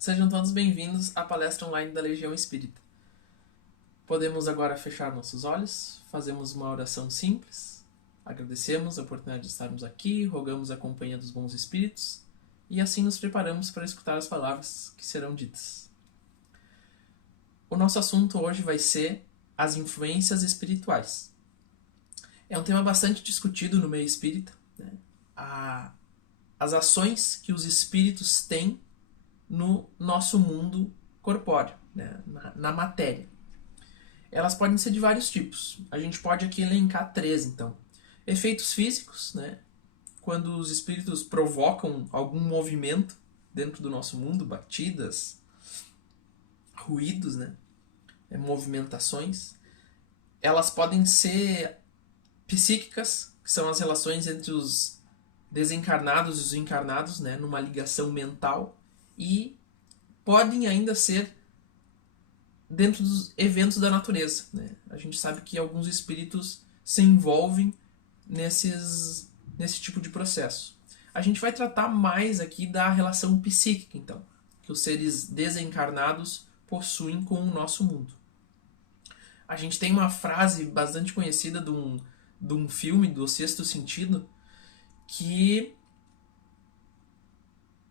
Sejam todos bem-vindos à palestra online da Legião Espírita. Podemos agora fechar nossos olhos, fazemos uma oração simples, agradecemos a oportunidade de estarmos aqui, rogamos a companhia dos bons espíritos e assim nos preparamos para escutar as palavras que serão ditas. O nosso assunto hoje vai ser as influências espirituais. É um tema bastante discutido no meio espírita, né? As ações que os espíritos têm no nosso mundo corpóreo, né? na matéria. Elas podem ser de vários tipos. A gente pode aqui elencar 3, então. Efeitos físicos, né? Quando os espíritos provocam algum movimento dentro do nosso mundo, batidas, ruídos, né? Movimentações. Elas podem ser psíquicas, que são as relações entre os desencarnados e os encarnados, né? Numa ligação mental. E podem ainda ser dentro dos eventos da natureza, né? A gente sabe que alguns espíritos se envolvem nesse tipo de processo. A gente vai tratar mais aqui da relação psíquica, então, que os seres desencarnados possuem com o nosso mundo. A gente tem uma frase bastante conhecida de um filme, do Sexto Sentido, que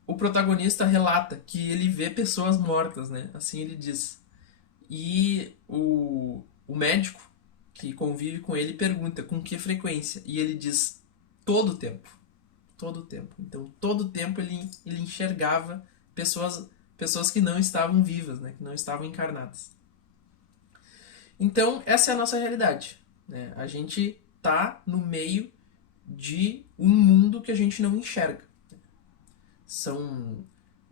o protagonista relata que ele vê pessoas mortas, né? Assim ele diz. E o médico que convive com ele pergunta com que frequência. E ele diz todo o tempo. Todo o tempo. Então, todo o tempo ele enxergava pessoas que não estavam vivas, né? Que não estavam encarnadas. Então, essa é a nossa realidade, né? A gente tá no meio de um mundo que a gente não enxerga. São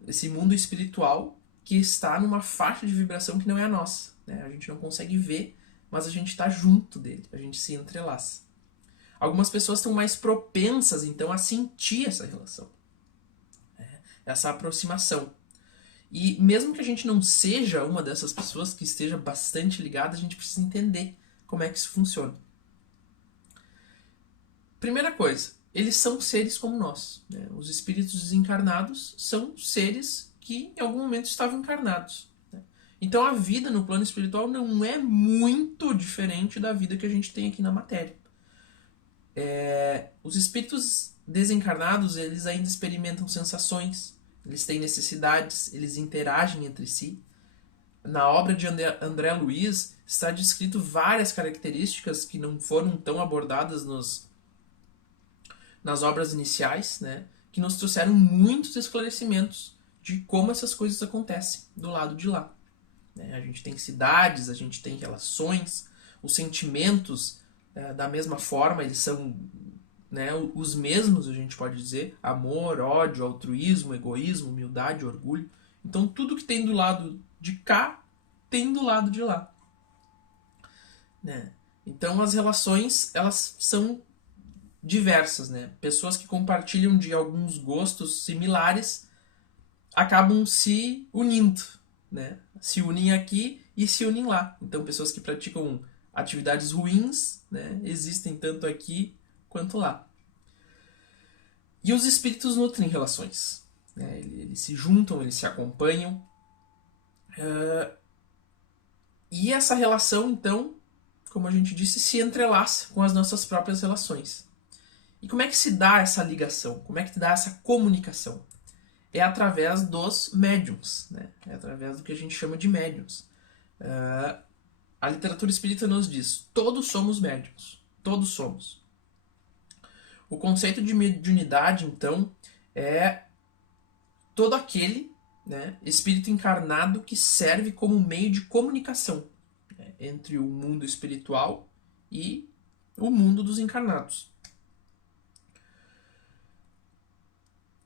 esse mundo espiritual que está numa faixa de vibração que não é a nossa, né? A gente não consegue ver, mas a gente está junto dele, a gente se entrelaça. Algumas pessoas estão mais propensas, então, a sentir essa relação, né? Essa aproximação. E mesmo que a gente não seja uma dessas pessoas que esteja bastante ligada, a gente precisa entender como é que isso funciona. Primeira coisa, eles são seres como nós, né? Os espíritos desencarnados são seres que em algum momento estavam encarnados, né? Então a vida no plano espiritual não é muito diferente da vida que a gente tem aqui na matéria. Os espíritos desencarnados, eles ainda experimentam sensações, eles têm necessidades, eles interagem entre si. Na obra de André Luiz está descrito várias características que não foram tão abordadas nas obras iniciais, né, que nos trouxeram muitos esclarecimentos de como essas coisas acontecem do lado de lá. A gente tem cidades, a gente tem relações, os sentimentos, da mesma forma, eles são, né, os mesmos, a gente pode dizer: amor, ódio, altruísmo, egoísmo, humildade, orgulho. Então tudo que tem do lado de cá tem do lado de lá, né? Então as relações, elas são diversas, né? Pessoas que compartilham de alguns gostos similares acabam se unindo, né? Se unem aqui e se unem lá. Então, pessoas que praticam atividades ruins, né, existem tanto aqui quanto lá. E os espíritos nutrem relações, né? Eles se juntam, eles se acompanham. E essa relação, então, como a gente disse, se entrelaça com as nossas próprias relações. E como é que se dá essa ligação? Como é que se dá essa comunicação? É através dos médiums, né? É através do que a gente chama de médiums. A literatura espírita nos diz: todos somos médiums. Todos somos. O conceito de mediunidade, então, é todo aquele, né, espírito encarnado que serve como meio de comunicação, né, entre o mundo espiritual e o mundo dos encarnados.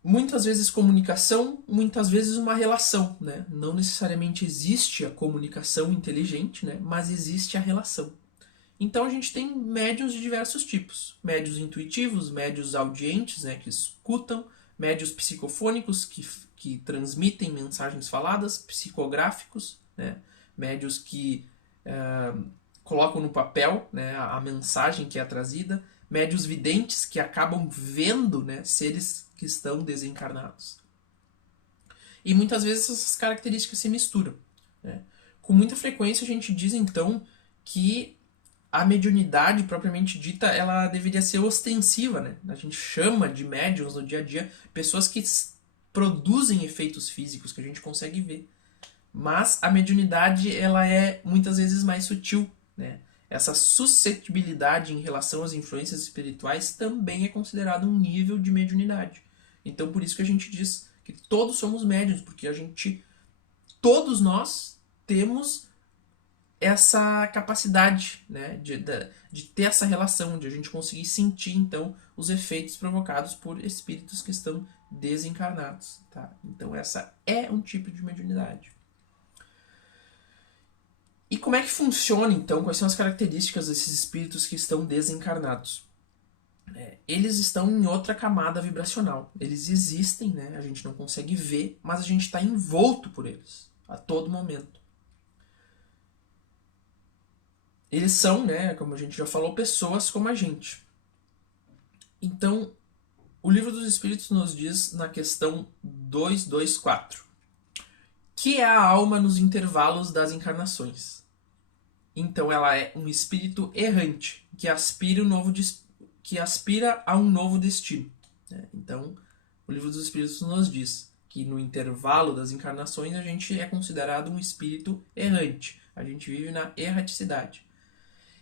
Muitas vezes comunicação, muitas vezes uma relação, né? Não necessariamente existe a comunicação inteligente, né? Mas existe a relação. Então a gente tem médiuns de diversos tipos. Médiuns intuitivos, médiuns audientes, né? Que escutam, médiuns psicofônicos, que transmitem mensagens faladas, psicográficos, né? Médiuns que colocam no papel, né, a mensagem que é trazida, médiuns videntes que acabam vendo, né, seres que estão desencarnados. E muitas vezes essas características se misturam, né? Com muita frequência a gente diz então que a mediunidade propriamente dita, ela deveria ser ostensiva, né? A gente chama de médiums no dia a dia pessoas que produzem efeitos físicos que a gente consegue ver. Mas a mediunidade, ela é muitas vezes mais sutil, né? Essa suscetibilidade em relação às influências espirituais também é considerado um nível de mediunidade. Então por isso que a gente diz que todos somos médiuns, porque todos nós temos essa capacidade, né, de ter essa relação, de a gente conseguir sentir, então, os efeitos provocados por espíritos que estão desencarnados. Tá? Então, essa é um tipo de mediunidade. E como é que funciona, então? Quais são as características desses espíritos que estão desencarnados? Eles estão em outra camada vibracional. Eles existem, né? A gente não consegue ver, mas a gente está envolto por eles a todo momento. Eles são, né, como a gente já falou, pessoas como a gente. Então, o Livro dos Espíritos nos diz na questão 224, que é a alma nos intervalos das encarnações. Então, ela é um espírito errante, que aspira a um novo destino. Então, o Livro dos Espíritos nos diz que no intervalo das encarnações a gente é considerado um espírito errante. A gente vive na erraticidade.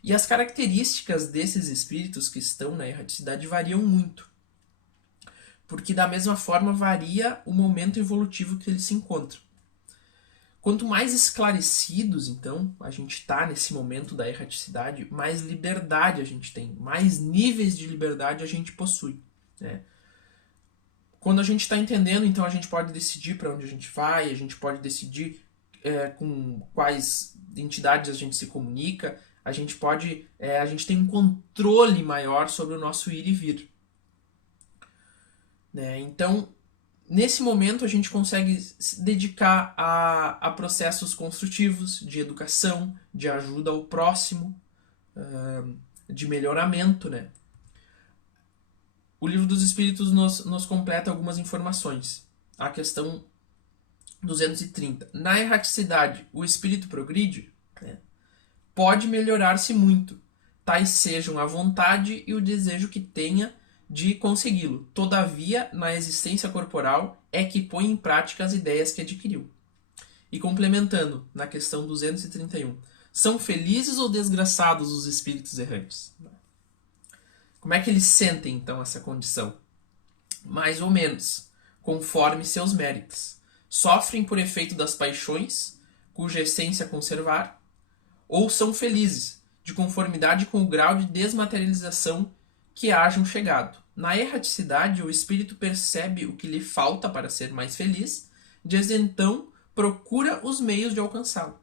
E as características desses espíritos que estão na erraticidade variam muito. Porque da mesma forma varia o momento evolutivo que eles se encontram. Quanto mais esclarecidos, então, a gente está nesse momento da erraticidade, mais liberdade a gente tem, mais níveis de liberdade a gente possui, né? Quando a gente está entendendo, então a gente pode decidir para onde a gente vai, a gente pode decidir com quais entidades a gente se comunica, a gente tem um controle maior sobre o nosso ir e vir, né? Então, nesse momento a gente consegue se dedicar a processos construtivos, de educação, de ajuda ao próximo, de melhoramento, né? O Livro dos Espíritos nos completa algumas informações. A questão 230. Na erraticidade, o espírito progride, né? Pode melhorar-se muito, tais sejam a vontade e o desejo que tenha de consegui-lo. Todavia, na existência corporal, é que põe em prática as ideias que adquiriu. E complementando, na questão 231, são felizes ou desgraçados os espíritos errantes? Como é que eles sentem, então, essa condição? Mais ou menos, conforme seus méritos. Sofrem por efeito das paixões, cuja essência conservar, ou são felizes, de conformidade com o grau de desmaterialização que hajam chegado. Na erraticidade, o espírito percebe o que lhe falta para ser mais feliz, desde então procura os meios de alcançá-lo.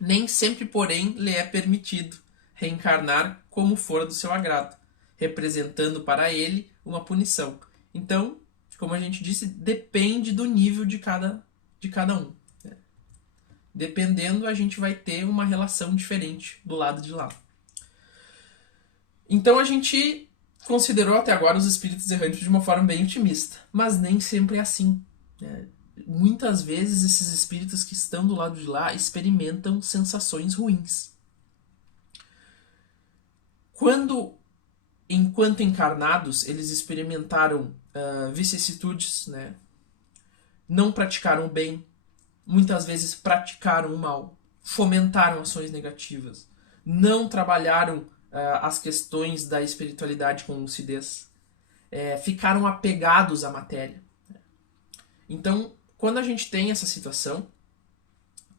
Nem sempre, porém, lhe é permitido reencarnar como for do seu agrado, representando para ele uma punição. Então, como a gente disse, depende do nível de cada um. Dependendo, a gente vai ter uma relação diferente do lado de lá. Então a gente considerou até agora os espíritos errantes de uma forma bem otimista, mas nem sempre é assim, né? Muitas vezes esses espíritos que estão do lado de lá experimentam sensações ruins. Enquanto encarnados, eles experimentaram vicissitudes, né? Não praticaram o bem, muitas vezes praticaram o mal, fomentaram ações negativas, não trabalharam as questões da espiritualidade com lucidez, ficaram apegados à matéria. Então, quando a gente tem essa situação,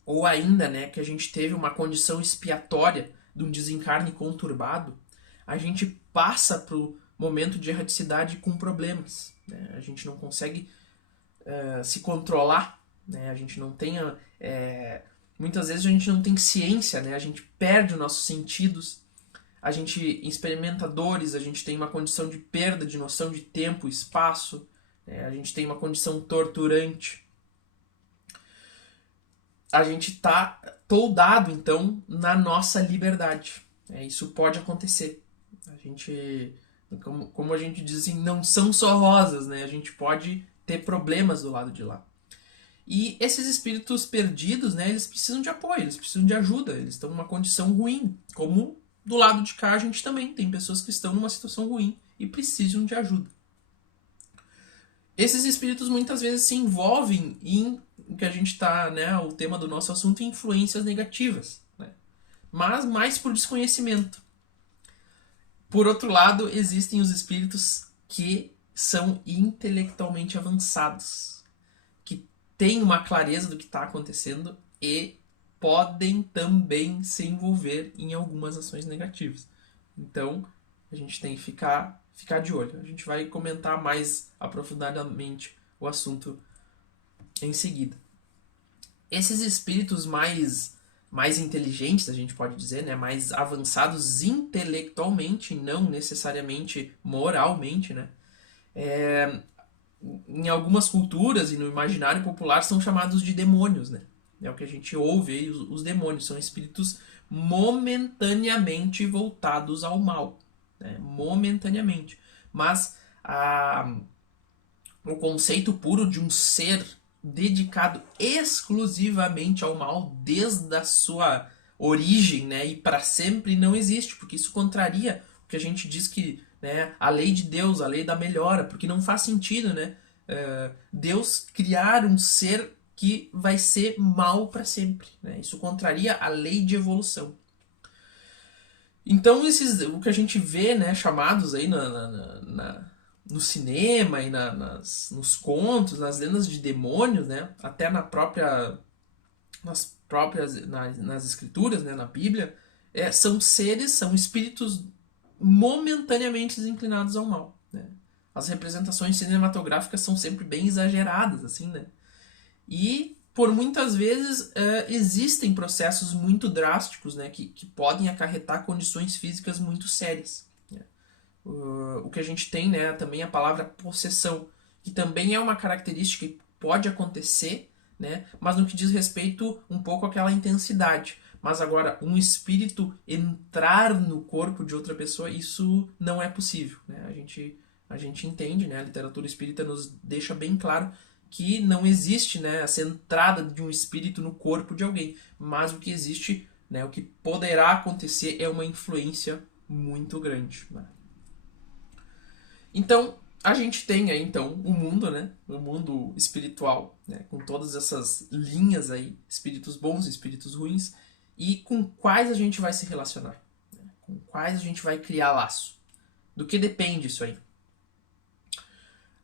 ou ainda, né, que a gente teve uma condição expiatória de um desencarne conturbado, a gente passa para o momento de erraticidade com problemas, né? A gente não consegue se controlar, né? A gente não tem... muitas vezes a gente não tem ciência, né? A gente perde os nossos sentidos, a gente experimenta dores, a gente tem uma condição de perda de noção de tempo e espaço, né? A gente tem uma condição torturante. A gente está toldado, então, na nossa liberdade. Isso pode acontecer. A gente, como a gente diz assim, não são só rosas, né? A gente pode ter problemas do lado de lá. E esses espíritos perdidos, né, eles precisam de apoio, eles precisam de ajuda, eles estão numa condição ruim. Como do lado de cá a gente também tem pessoas que estão numa situação ruim e precisam de ajuda. Esses espíritos muitas vezes se envolvem em o que a gente está, né, o tema do nosso assunto, influências negativas, né? Mas mais por desconhecimento. Por outro lado, existem os espíritos que são intelectualmente avançados, que têm uma clareza do que está acontecendo e podem também se envolver em algumas ações negativas. Então, a gente tem que ficar de olho. A gente vai comentar mais aprofundadamente o assunto em seguida. Esses espíritos mais inteligentes, a gente pode dizer, né, mais avançados intelectualmente, não necessariamente moralmente, né, em algumas culturas e no imaginário popular são chamados de demônios, né? É o que a gente ouve aí, os demônios são espíritos momentaneamente voltados ao mal, né? Momentaneamente. Mas o conceito puro de um ser dedicado exclusivamente ao mal desde a sua origem, né, e para sempre não existe, porque isso contraria o que a gente diz que, né, a lei de Deus, a lei da melhora, porque não faz sentido, né, Deus criar um ser que vai ser mal para sempre, né? Isso contraria a lei de evolução. Então o que a gente vê, né, chamados aí no cinema e nos contos, nas lendas de demônios, né, até nas escrituras, né, na Bíblia, são espíritos momentaneamente inclinados ao mal, né? As representações cinematográficas são sempre bem exageradas, assim, né? E por muitas vezes existem processos muito drásticos, né, que podem acarretar condições físicas muito sérias. O que a gente tem, né, também a palavra possessão, que também é uma característica que pode acontecer, né, mas no que diz respeito um pouco àquela intensidade. Mas agora, um espírito entrar no corpo de outra pessoa, isso não é possível, né? A gente entende, né, a literatura espírita nos deixa bem claro que não existe, né, essa entrada de um espírito no corpo de alguém, mas o que existe, né, o que poderá acontecer é uma influência muito grande, né? Então, a gente tem aí, então, o mundo, né? O mundo espiritual, né? Com todas essas linhas aí, espíritos bons e espíritos ruins, e com quais a gente vai se relacionar, né? Com quais a gente vai criar laço. Do que depende isso aí?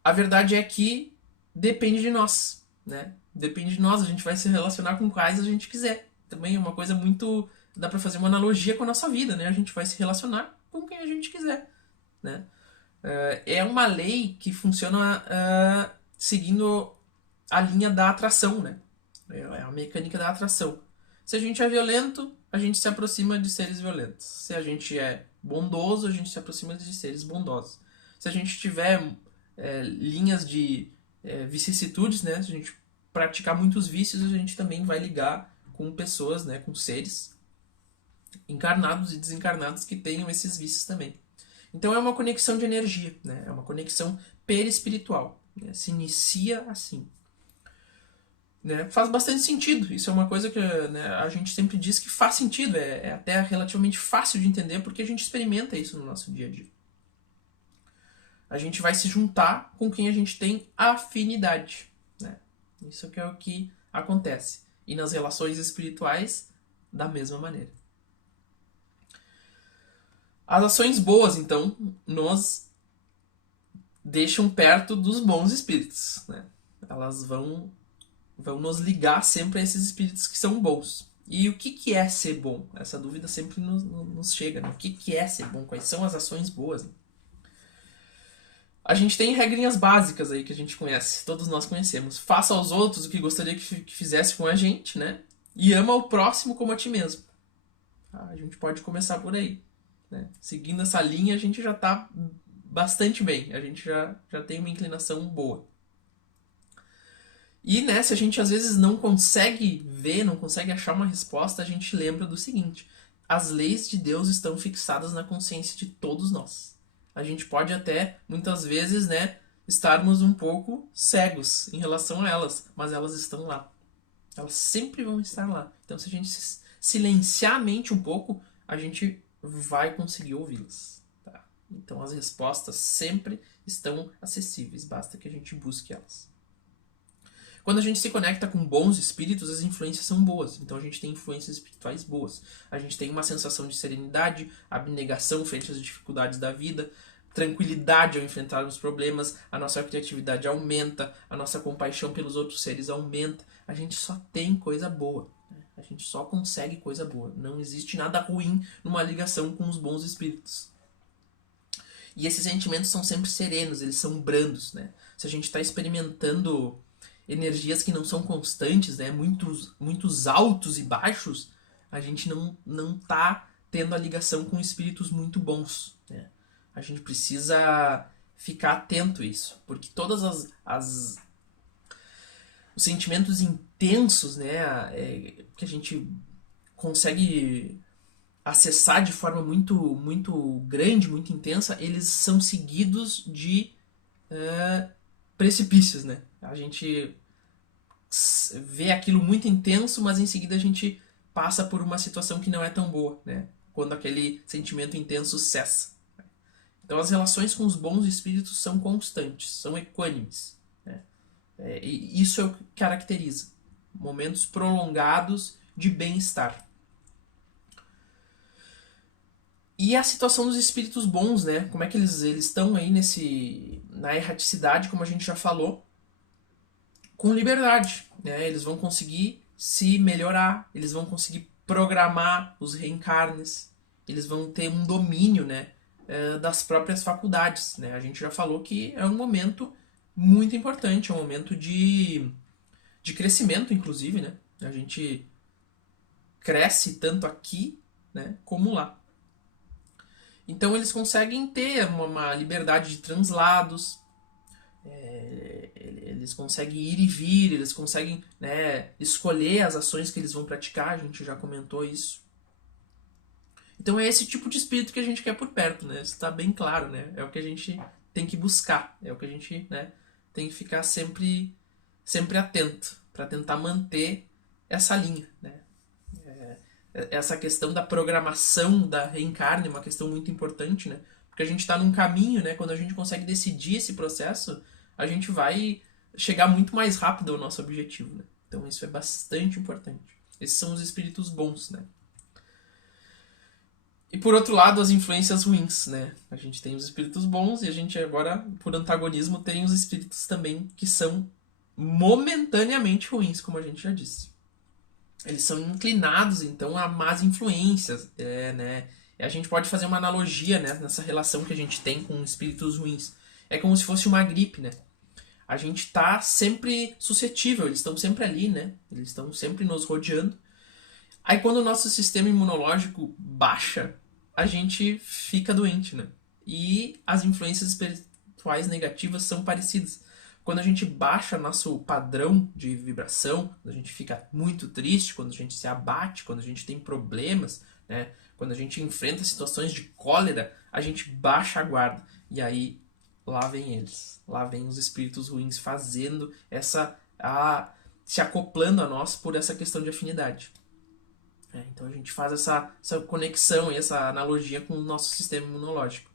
A verdade é que depende de nós, né? Depende de nós, a gente vai se relacionar com quais a gente quiser. Também é uma coisa muito... Dá pra fazer uma analogia com a nossa vida, né? A gente vai se relacionar com quem a gente quiser, né? É uma lei que funciona seguindo a linha da atração, né? É a mecânica da atração. Se a gente é violento, a gente se aproxima de seres violentos. Se a gente é bondoso, a gente se aproxima de seres bondosos. Se a gente tiver linhas de vicissitudes, né? Se a gente praticar muitos vícios, a gente também vai ligar com pessoas, né? Com seres encarnados e desencarnados que tenham esses vícios também. Então é uma conexão de energia, né? É uma conexão perispiritual, né? Se inicia assim, né? Faz bastante sentido. Isso é uma coisa que, né, a gente sempre diz que faz sentido. É até relativamente fácil de entender porque a gente experimenta isso no nosso dia a dia. A gente vai se juntar com quem a gente tem afinidade, né? Isso que é o que acontece. E nas relações espirituais, da mesma maneira. As ações boas, então, nos deixam perto dos bons espíritos, né? Elas vão nos ligar sempre a esses espíritos que são bons. E o que é ser bom? Essa dúvida sempre nos chega, né? O que é ser bom? Quais são as ações boas, né? A gente tem regrinhas básicas aí que a gente conhece, todos nós conhecemos. Faça aos outros o que gostaria que fizesse com a gente, né? E ama o próximo como a ti mesmo. A gente pode começar por aí, né? Seguindo essa linha, a gente já está bastante bem. A gente já tem uma inclinação boa. E, né, se a gente às vezes não consegue ver, não consegue achar uma resposta, a gente lembra do seguinte: as leis de Deus estão fixadas na consciência de todos nós. A gente pode até, muitas vezes, né, estarmos um pouco cegos em relação a elas, mas elas estão lá. Elas sempre vão estar lá. Então, se a gente silenciar a mente um pouco, a gente vai conseguir ouvi-las. Tá? Então, as respostas sempre estão acessíveis, basta que a gente busque elas. Quando a gente se conecta com bons espíritos, as influências são boas. Então, a gente tem influências espirituais boas. A gente tem uma sensação de serenidade, abnegação frente às dificuldades da vida, tranquilidade ao enfrentar os problemas, a nossa criatividade aumenta, a nossa compaixão pelos outros seres aumenta. A gente só tem coisa boa. Né? A gente só consegue coisa boa. Não existe nada ruim numa ligação com os bons espíritos. E esses sentimentos são sempre serenos, eles são brandos. Né? Se a gente está experimentando energias que não são constantes, né? muitos altos e baixos, a gente não tá tendo a ligação com espíritos muito bons. Né? A gente precisa ficar atento a isso, porque todas os sentimentos intensos, né, que a gente consegue acessar de forma muito grande, muito intensa, eles são seguidos de precipícios, né? A gente vê aquilo muito intenso, mas em seguida a gente passa por uma situação que não é tão boa, né? Quando aquele sentimento intenso cessa. Então as relações com os bons espíritos são constantes, são equânimes. Né? E isso é o que caracteriza momentos prolongados de bem-estar. E a situação dos espíritos bons, né? Como é que eles estão aí na erraticidade, como a gente já falou, com liberdade. Né? Eles vão conseguir se melhorar, eles vão conseguir programar os reencarnes, eles vão ter um domínio, né, das próprias faculdades. Né? A gente já falou que é um momento muito importante, é um momento de crescimento, inclusive. Né? A gente cresce tanto aqui, né, como lá. Então eles conseguem ter uma liberdade de translados, eles conseguem ir e vir, eles conseguem, né, escolher as ações que eles vão praticar, a gente já comentou isso. Então é esse tipo de espírito que a gente quer por perto, né? Isso está bem claro, né? É o que a gente tem que buscar, é o que a gente, né, tem que ficar sempre atento para tentar manter essa linha, né? Essa questão da programação da reencarne é uma questão muito importante, né? Porque a gente está num caminho, né? Quando a gente consegue decidir esse processo, a gente vai chegar muito mais rápido ao nosso objetivo, né? Então isso é bastante importante. Esses são os espíritos bons, né? E por outro lado, as influências ruins, né? A gente tem os espíritos bons e a gente agora, por antagonismo, tem os espíritos também que são momentaneamente ruins, como a gente já disse. Eles são inclinados, então, a más influências, né? E a gente pode fazer uma analogia, né, nessa relação que a gente tem com espíritos ruins. É como se fosse uma gripe, né? A gente está sempre suscetível, eles estão sempre ali, né? Eles estão sempre nos rodeando. Aí quando o nosso sistema imunológico baixa, a gente fica doente, né? E as influências espirituais negativas são parecidas. Quando a gente baixa nosso padrão de vibração, quando a gente fica muito triste, quando a gente se abate, quando a gente tem problemas, né? Quando a gente enfrenta situações de cólera, a gente baixa a guarda. E aí, lá vem eles. Lá vem os espíritos ruins fazendo se acoplando a nós por essa questão de afinidade. Então a gente faz essa conexão e essa analogia com o nosso sistema imunológico.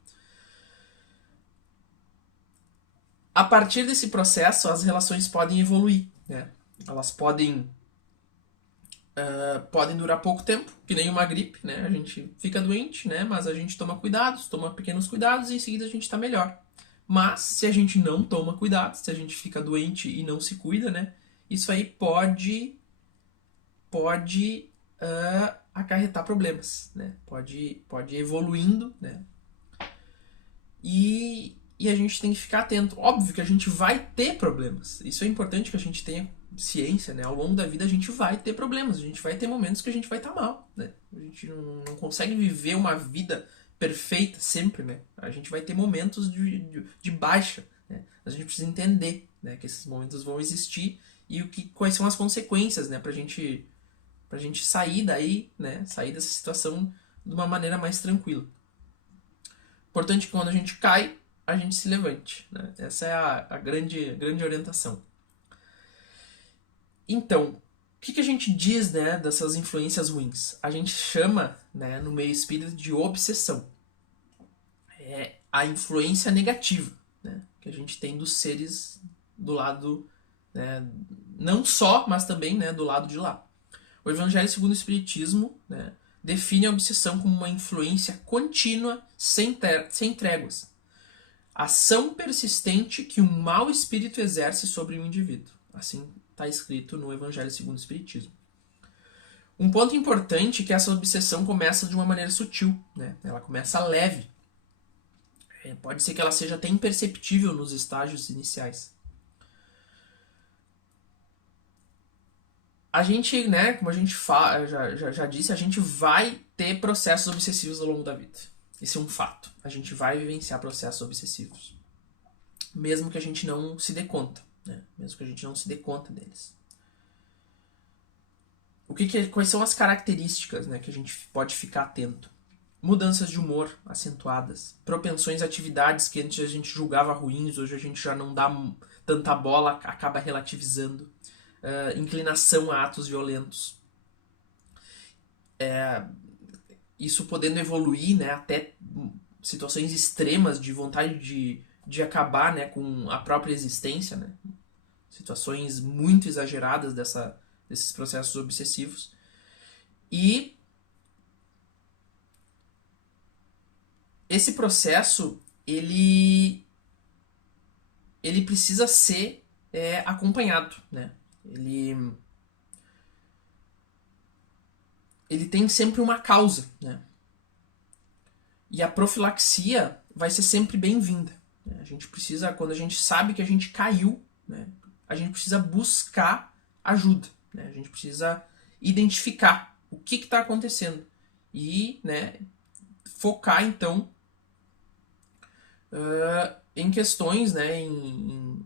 A partir desse processo, as relações podem evoluir. Né? Elas podem durar pouco tempo, que nem uma gripe. Né? A gente fica doente, né? Mas a gente toma cuidados, toma pequenos cuidados e em seguida a gente está melhor. Mas se a gente não toma cuidado, se a gente fica doente e não se cuida, né? Isso aí pode acarretar problemas, né? Pode ir evoluindo, né? E a gente tem que ficar atento. Óbvio que a gente vai ter problemas. Isso é importante que a gente tenha ciência, né? Ao longo da vida a gente vai ter problemas. A gente vai ter momentos que a gente vai estar mal, né? A gente não consegue viver uma vida perfeita sempre, né? A gente vai ter momentos de baixa, né? A gente precisa entender, né, que esses momentos vão existir e quais são as consequências, né? Pra gente sair daí, né? Sair dessa situação de uma maneira mais tranquila. Importante que quando a gente cai, a gente se levante, né? Essa é a grande orientação. Então, o que a gente diz, né, dessas influências ruins? A gente chama, né, no meio espírita de obsessão. É a influência negativa, né, que a gente tem dos seres do lado, né, não só, mas também, né, do lado de lá. O Evangelho segundo o Espiritismo, né, define a obsessão como uma influência contínua, sem tréguas. Ação persistente que um mau espírito exerce sobre um indivíduo. Assim está escrito no Evangelho segundo o Espiritismo. Um ponto importante é que essa obsessão começa de uma maneira sutil, né? Ela começa leve. Pode ser que ela seja até imperceptível nos estágios iniciais. A gente, né, como a gente já disse, a gente vai ter processos obsessivos ao longo da vida. Isso é um fato. A gente vai vivenciar processos obsessivos. Mesmo que a gente não se dê conta, né? Mesmo que a gente não se dê conta deles. Quais são as características, né, que a gente pode ficar atento? Mudanças de humor acentuadas, propensões a atividades que antes a gente julgava ruins, hoje a gente já não dá tanta bola, acaba relativizando. Inclinação a atos violentos. Isso podendo evoluir, né, até situações extremas de vontade de acabar, né, com a própria existência, né? Situações muito exageradas desses processos obsessivos. E esse processo, ele precisa ser acompanhado, né? Ele tem sempre uma causa, né? E a profilaxia vai ser sempre bem-vinda, né? A gente precisa, quando a gente sabe que a gente caiu, né, a gente precisa buscar ajuda, né? A gente precisa identificar o que está acontecendo e, né, focar então em questões, né, em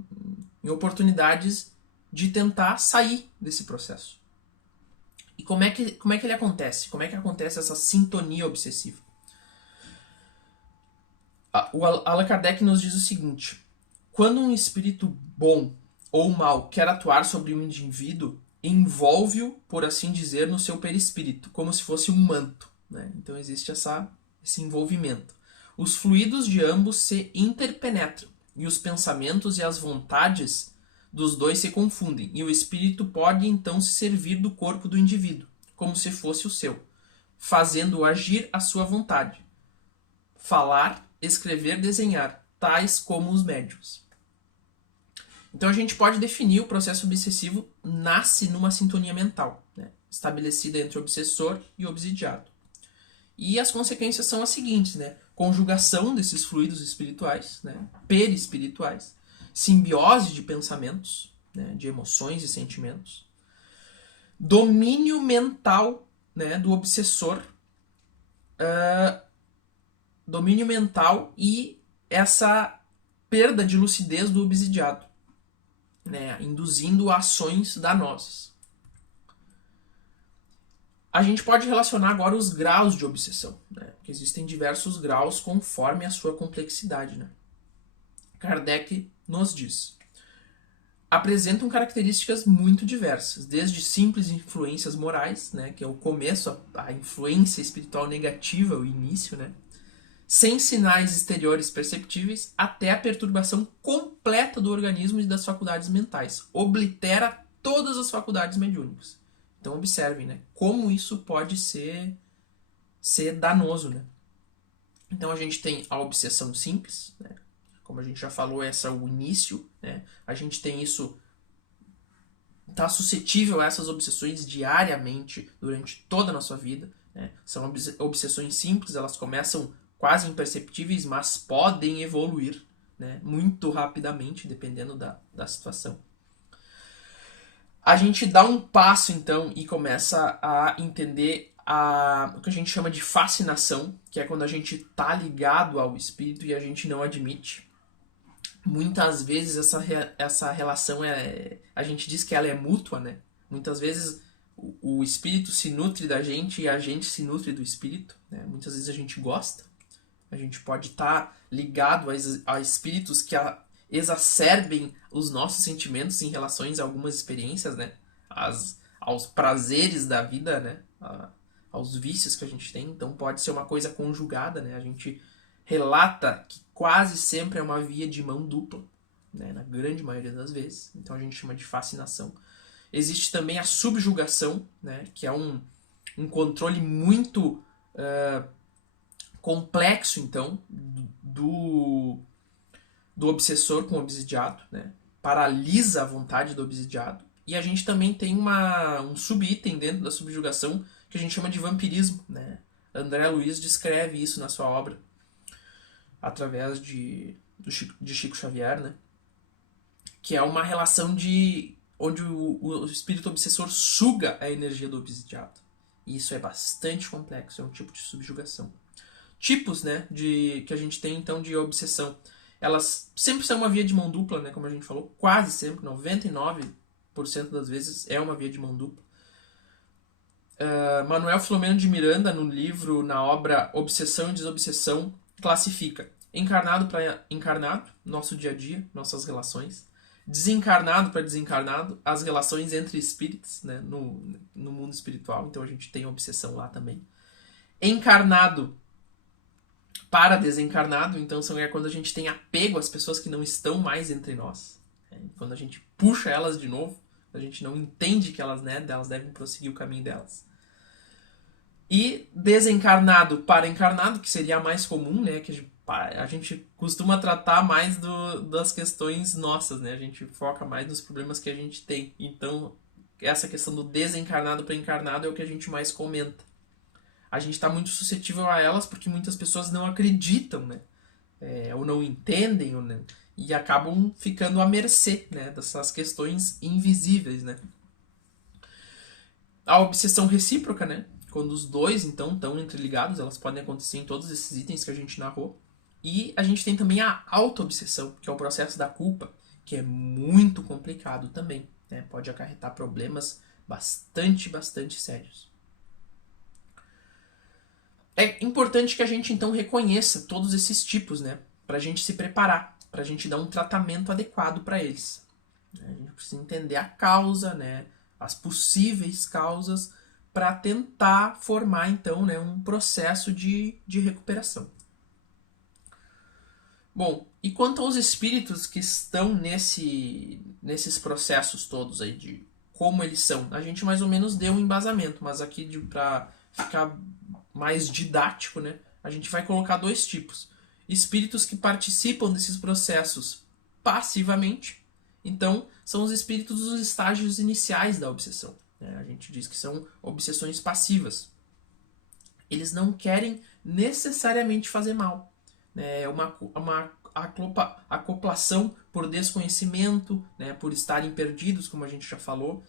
oportunidades de tentar sair desse processo. E como é que ele acontece? Como é que acontece essa sintonia obsessiva? O Allan Kardec nos diz o seguinte: quando um espírito bom ou mal quer atuar sobre um indivíduo, envolve-o, por assim dizer, no seu perispírito, como se fosse um manto, né? Então existe esse envolvimento. Os fluidos de ambos se interpenetram, e os pensamentos e as vontades dos dois se confundem, e o espírito pode então se servir do corpo do indivíduo, como se fosse o seu, fazendo-o agir à sua vontade. Falar, escrever, desenhar, tais como os médiuns. Então a gente pode definir o processo obsessivo nasce numa sintonia mental, né, estabelecida entre o obsessor e o obsidiado. E as consequências são as seguintes, né? Conjugação desses fluidos espirituais, né, perispirituais, simbiose de pensamentos, né, de emoções e sentimentos, domínio mental, né, do obsessor, domínio mental e essa perda de lucidez do obsidiado, né, induzindo ações danosas. A gente pode relacionar agora os graus de obsessão, né, porque existem diversos graus conforme a sua complexidade, né. Kardec nos diz: apresentam características muito diversas, desde simples influências morais, né, que é o começo, a influência espiritual negativa, o início, né, sem sinais exteriores perceptíveis, até a perturbação completa do organismo e das faculdades mentais. Oblitera todas as faculdades mediúnicas. Então observem, né, como isso pode ser danoso, né. Então a gente tem a obsessão simples, né, como a gente já falou, esse é o início, né, a gente tem isso, está suscetível a essas obsessões diariamente durante toda a nossa vida, né. São obsessões simples, elas começam quase imperceptíveis, mas podem evoluir, né, muito rapidamente, dependendo da situação. A gente dá um passo, então, e começa a entender o que a gente chama de fascinação, que é quando a gente está ligado ao espírito e a gente não admite. Muitas vezes essa relação, a gente diz que ela é mútua, né? Muitas vezes o espírito se nutre da gente e a gente se nutre do espírito, né? Muitas vezes a gente gosta, A gente pode estar ligado a espíritos que exacerbem os nossos sentimentos em relação a algumas experiências, né? Aos prazeres da vida, né? Aos vícios que a gente tem. Então pode ser uma coisa conjugada, né? A gente relata que quase sempre é uma via de mão dupla, né? Na grande maioria das vezes. Então a gente chama de fascinação. Existe também a subjugação, né? Que é um controle muito complexo, então, do obsessor com o obsidiado, né? Paralisa a vontade do obsidiado. E a gente também tem um subitem dentro da subjugação que a gente chama de vampirismo, né? André Luiz descreve isso na sua obra através de Chico Xavier, né? Que é uma relação onde o espírito obsessor suga a energia do obsidiado. E isso é bastante complexo, é um tipo de subjugação. Tipos, né, que a gente tem então de obsessão. Elas sempre são uma via de mão dupla, né, como a gente falou, quase sempre, 99% das vezes é uma via de mão dupla. Manuel Filomeno de Miranda, no livro, na obra Obsessão e Desobsessão, classifica encarnado para encarnado, nosso dia a dia, nossas relações. Desencarnado para desencarnado, as relações entre espíritos, né, no mundo espiritual. Então a gente tem obsessão lá também. Encarnado para desencarnado, então é quando a gente tem apego às pessoas que não estão mais entre nós. Quando a gente puxa elas de novo, a gente não entende que elas devem prosseguir o caminho delas. E desencarnado para encarnado, que seria a mais comum, né? Que a gente costuma tratar mais das questões nossas, né? A gente foca mais nos problemas que a gente tem. Então, essa questão do desencarnado para encarnado é o que a gente mais comenta. A gente está muito suscetível a elas porque muitas pessoas não acreditam, né? Ou não entendem, e acabam ficando à mercê, né, dessas questões invisíveis, né? A obsessão recíproca, né? Quando os dois, então, estão interligados, elas podem acontecer em todos esses itens que a gente narrou. E a gente tem também a auto-obsessão, que é o processo da culpa, que é muito complicado também, né? Pode acarretar problemas bastante sérios. É importante que a gente, então, reconheça todos esses tipos, né? Pra gente se preparar, pra gente dar um tratamento adequado para eles. A gente precisa entender a causa, né? As possíveis causas, para tentar formar, então, né, um processo de recuperação. Bom, e quanto aos espíritos que estão nesses processos todos aí, de como eles são, a gente mais ou menos deu um embasamento, mas aqui para ficar mais didático, né, a gente vai colocar dois tipos. Espíritos que participam desses processos passivamente, então são os espíritos dos estágios iniciais da obsessão. A gente diz que são obsessões passivas. Eles não querem necessariamente fazer mal. É uma acoplação por desconhecimento, né, por estarem perdidos, como a gente já falou.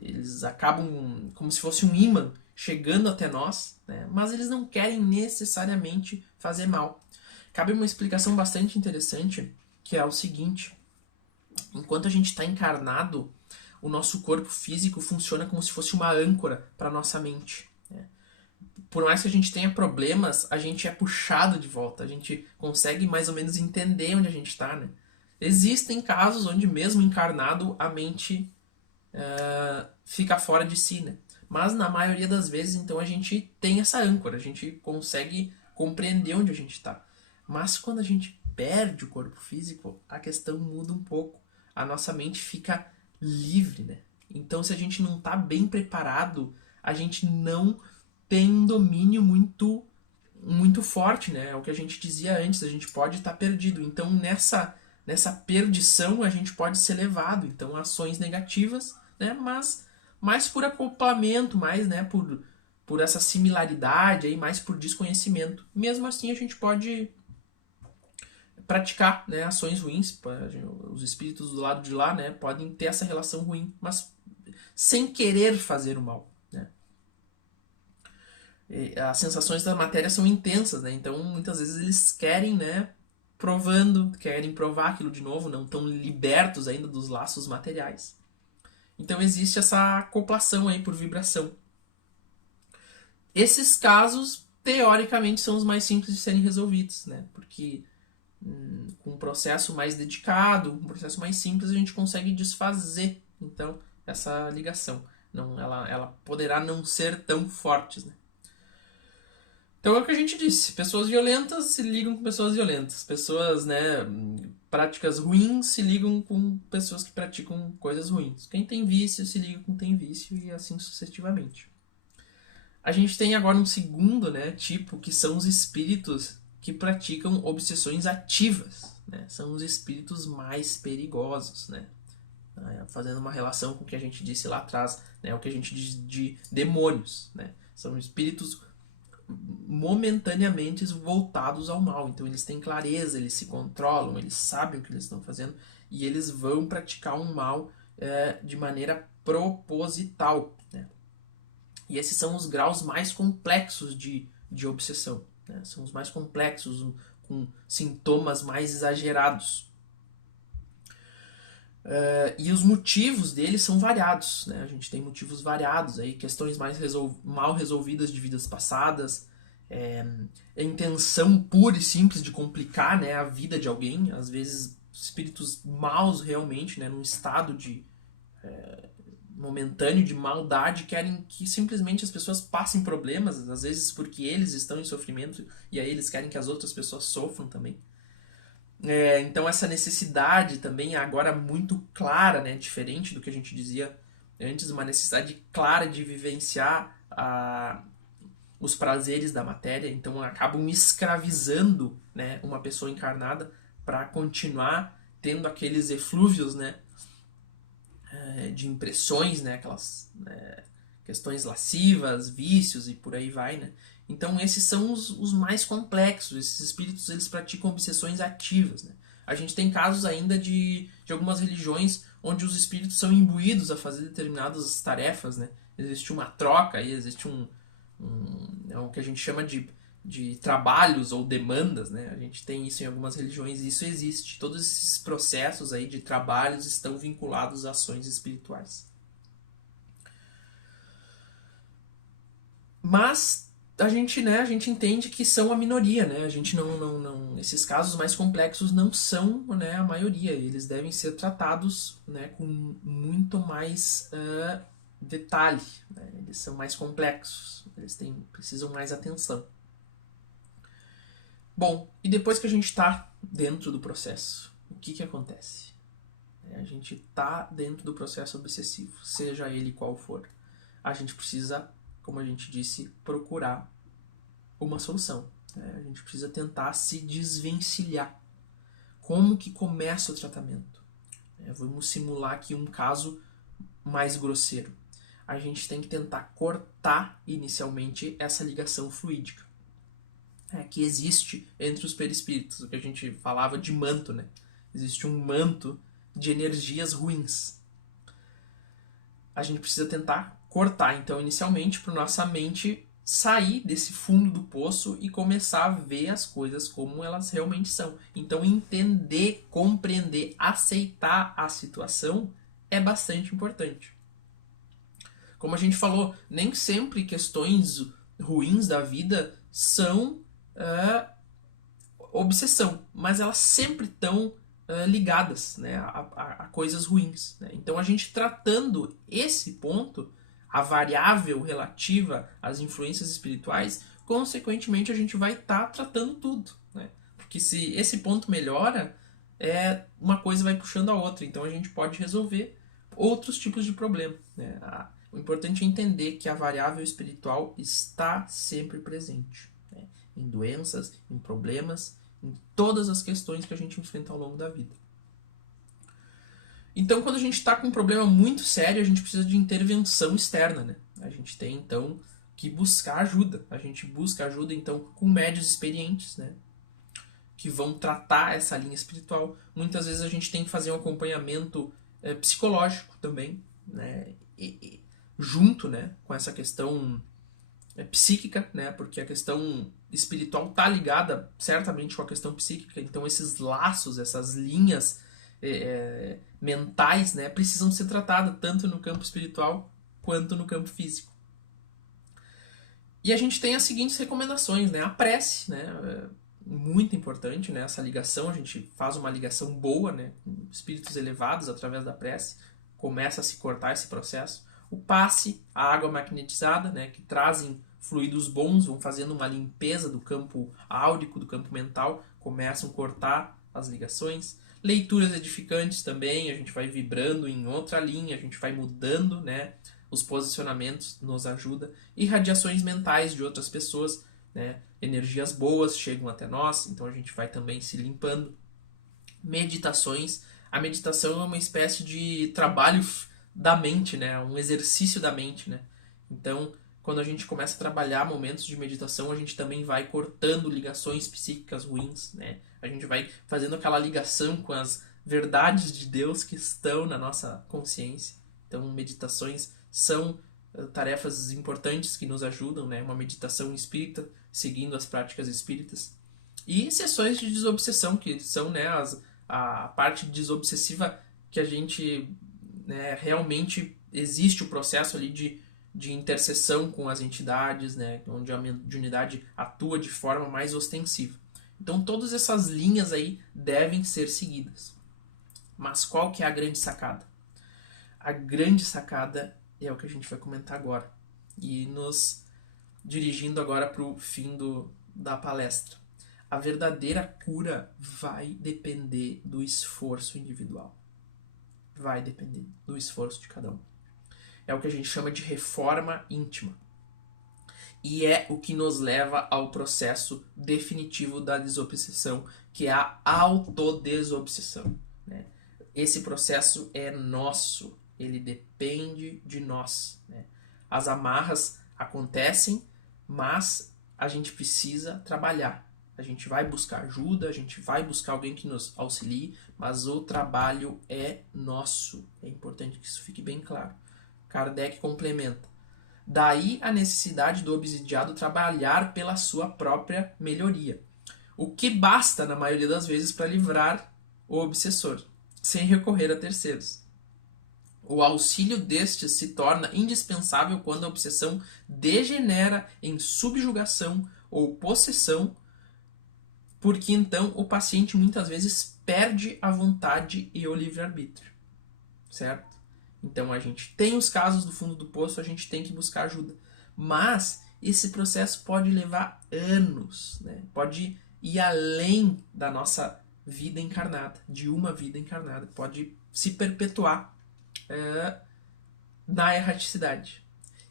Eles acabam como se fosse um ímã chegando até nós, né, mas eles não querem necessariamente fazer mal. Cabe uma explicação bastante interessante, que é o seguinte: enquanto a gente está encarnado, o nosso corpo físico funciona como se fosse uma âncora para nossa mente. Por mais que a gente tenha problemas, a gente é puxado de volta, a gente consegue mais ou menos entender onde a gente está, né? Existem casos onde mesmo encarnado a mente fica fora de si, né? Mas na maioria das vezes, então, a gente tem essa âncora, a gente consegue compreender onde a gente está. Mas quando a gente perde o corpo físico, a questão muda um pouco. A nossa mente fica livre, né? Então, se a gente não está bem preparado, a gente não tem um domínio muito forte, né? É o que a gente dizia antes, a gente pode estar perdido. Então, nessa perdição, a gente pode ser levado. Então, ações negativas, né? Mas mais por acoplamento, mais, né? Por essa similaridade, aí, mais por desconhecimento. Mesmo assim, a gente pode praticar, né, ações ruins. Os espíritos do lado de lá, né, podem ter essa relação ruim, mas sem querer fazer o mal, né? As sensações da matéria são intensas, né? Então muitas vezes eles querem, né, querem provar aquilo de novo, não estão libertos ainda dos laços materiais. Então existe essa acoplação aí por vibração. Esses casos teoricamente são os mais simples de serem resolvidos, né? Porque com um processo mais dedicado, um processo mais simples, a gente consegue desfazer, então, essa ligação. Não, ela poderá não ser tão forte, né? Então é o que a gente disse, pessoas violentas se ligam com pessoas violentas, pessoas, né, práticas ruins se ligam com pessoas que praticam coisas ruins. Quem tem vício se liga com quem tem vício e assim sucessivamente. A gente tem agora um segundo, né, tipo, que são os espíritos que praticam obsessões ativas, né? São os espíritos mais perigosos, né? Fazendo uma relação com o que a gente disse lá atrás, né? O que a gente diz de demônios, né? São espíritos momentaneamente voltados ao mal. Então eles têm clareza, eles se controlam, eles sabem o que eles estão fazendo e eles vão praticar um mal de maneira proposital, né? E esses são os graus mais complexos de obsessão, né? São os mais complexos, com sintomas mais exagerados. E os motivos deles são variados, né? A gente tem motivos variados aí, questões mais mal resolvidas de vidas passadas, a intenção pura e simples de complicar, né, a vida de alguém, às vezes espíritos maus realmente, né, num estado de momentâneo de maldade, querem que simplesmente as pessoas passem problemas, às vezes porque eles estão em sofrimento e aí eles querem que as outras pessoas sofram também. Então essa necessidade também é agora muito clara, né, diferente do que a gente dizia antes, uma necessidade clara de vivenciar os prazeres da matéria, então acabam escravizando, né, uma pessoa encarnada para continuar tendo aqueles eflúvios, né, de impressões, né, aquelas questões lascivas, vícios e por aí vai, né? Então esses são os mais complexos, esses espíritos eles praticam obsessões ativas, né? A gente tem casos ainda de algumas religiões onde os espíritos são imbuídos a fazer determinadas tarefas, né? Existe uma troca aí, existe o que a gente chama de trabalhos ou demandas, né? A gente tem isso em algumas religiões e isso existe. Todos esses processos aí de trabalhos estão vinculados a ações espirituais. Mas a gente entende que são a minoria, né? A gente não esses casos mais complexos não são, né, a maioria. Eles devem ser tratados, né, com muito mais detalhe, né? Eles são mais complexos, eles precisam mais atenção. Bom, e depois que a gente está dentro do processo, o que acontece? A gente está dentro do processo obsessivo, seja ele qual for. A gente precisa, como a gente disse, procurar uma solução. A gente precisa tentar se desvencilhar. Como que começa o tratamento? Vamos simular aqui um caso mais grosseiro. A gente tem que tentar cortar inicialmente essa ligação fluídica que existe entre os perispíritos, o que a gente falava de manto, né? Existe um manto de energias ruins. A gente precisa tentar cortar, então, inicialmente, para nossa mente sair desse fundo do poço e começar a ver as coisas como elas realmente são. Então, entender, compreender, aceitar a situação é bastante importante. Como a gente falou, nem sempre questões ruins da vida são obsessão, mas elas sempre estão ligadas, né, a coisas ruins, né? Então a gente tratando esse ponto, a variável relativa às influências espirituais, consequentemente a gente vai estar tratando tudo, né? Porque se esse ponto melhora, uma coisa vai puxando a outra, então a gente pode resolver outros tipos de problema, né? O importante é entender que a variável espiritual está sempre presente, né? Em doenças, em problemas, em todas as questões que a gente enfrenta ao longo da vida. Então, quando a gente está com um problema muito sério, a gente precisa de intervenção externa, né? A gente tem, então, que buscar ajuda. A gente busca ajuda, então, com médios experientes, né, que vão tratar essa linha espiritual. Muitas vezes a gente tem que fazer um acompanhamento psicológico também, né, junto, né, com essa questão psíquica, né, porque a questão espiritual está ligada certamente com a questão psíquica, então esses laços, essas linhas mentais, né, precisam ser tratadas tanto no campo espiritual quanto no campo físico. E a gente tem as seguintes recomendações, né? A prece, né? Muito importante, né? Essa ligação, a gente faz uma ligação boa, né? Com espíritos elevados através da prece, começa a se cortar esse processo. O passe, a água magnetizada, né? Que trazem fluidos bons, vão fazendo uma limpeza do campo áurico, do campo mental, começam a cortar as ligações. Leituras edificantes também, a gente vai vibrando em outra linha, a gente vai mudando, né? Os posicionamentos nos ajuda. E radiações mentais de outras pessoas, né? Energias boas chegam até nós, então a gente vai também se limpando. Meditações. A meditação é uma espécie de trabalho da mente, né? Um exercício da mente, né? Então, quando a gente começa a trabalhar momentos de meditação, a gente também vai cortando ligações psíquicas ruins, né? A gente vai fazendo aquela ligação com as verdades de Deus que estão na nossa consciência. Então, meditações são tarefas importantes que nos ajudam, né? Uma meditação espírita, seguindo as práticas espíritas. E sessões de desobsessão, que são, né, a parte desobsessiva que a gente, né, realmente existe o processo ali de interseção com as entidades, né, onde a mediunidade atua de forma mais ostensiva. Então todas essas linhas aí devem ser seguidas. Mas qual que é a grande sacada? A grande sacada é o que a gente vai comentar agora. E nos dirigindo agora para o fim da palestra. A verdadeira cura vai depender do esforço individual. Vai depender do esforço de cada um. É o que a gente chama de reforma íntima. E é o que nos leva ao processo definitivo da desobsessão, que é a autodesobsessão. Né? Esse processo é nosso, ele depende de nós. Né? As amarras acontecem, mas a gente precisa trabalhar. A gente vai buscar ajuda, a gente vai buscar alguém que nos auxilie, mas o trabalho é nosso. É importante que isso fique bem claro. Kardec complementa. Daí a necessidade do obsidiado trabalhar pela sua própria melhoria. O que basta, na maioria das vezes, para livrar o obsessor, sem recorrer a terceiros. O auxílio destes se torna indispensável quando a obsessão degenera em subjugação ou possessão, porque então o paciente muitas vezes perde a vontade e o livre-arbítrio. Certo? Então a gente tem os casos do fundo do poço, a gente tem que buscar ajuda. Mas esse processo pode levar anos, né? Pode ir além da nossa vida encarnada, de uma vida encarnada. Pode se perpetuar na erraticidade.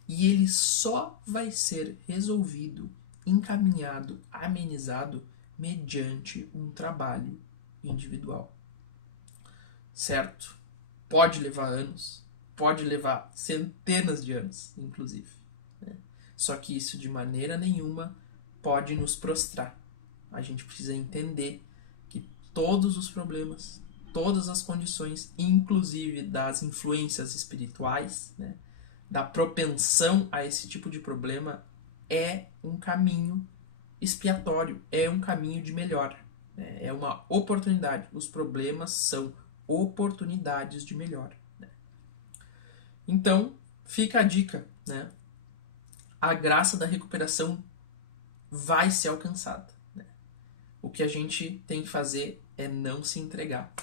E ele só vai ser resolvido, encaminhado, amenizado mediante um trabalho individual. Certo? Pode levar anos, pode levar centenas de anos, inclusive. Né? Só que isso de maneira nenhuma pode nos prostrar. A gente precisa entender que todos os problemas, todas as condições, inclusive das influências espirituais, né, da propensão a esse tipo de problema, é um caminho expiatório, é um caminho de melhora, né? É uma oportunidade. Os problemas são oportunidades de melhora. Né? Então, fica a dica, né? A graça da recuperação vai ser alcançada. Né? O que a gente tem que fazer é não se entregar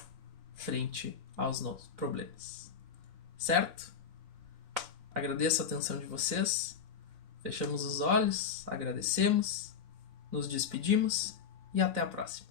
frente aos nossos problemas. Certo? Agradeço a atenção de vocês. Fechamos os olhos, agradecemos, nos despedimos e até a próxima.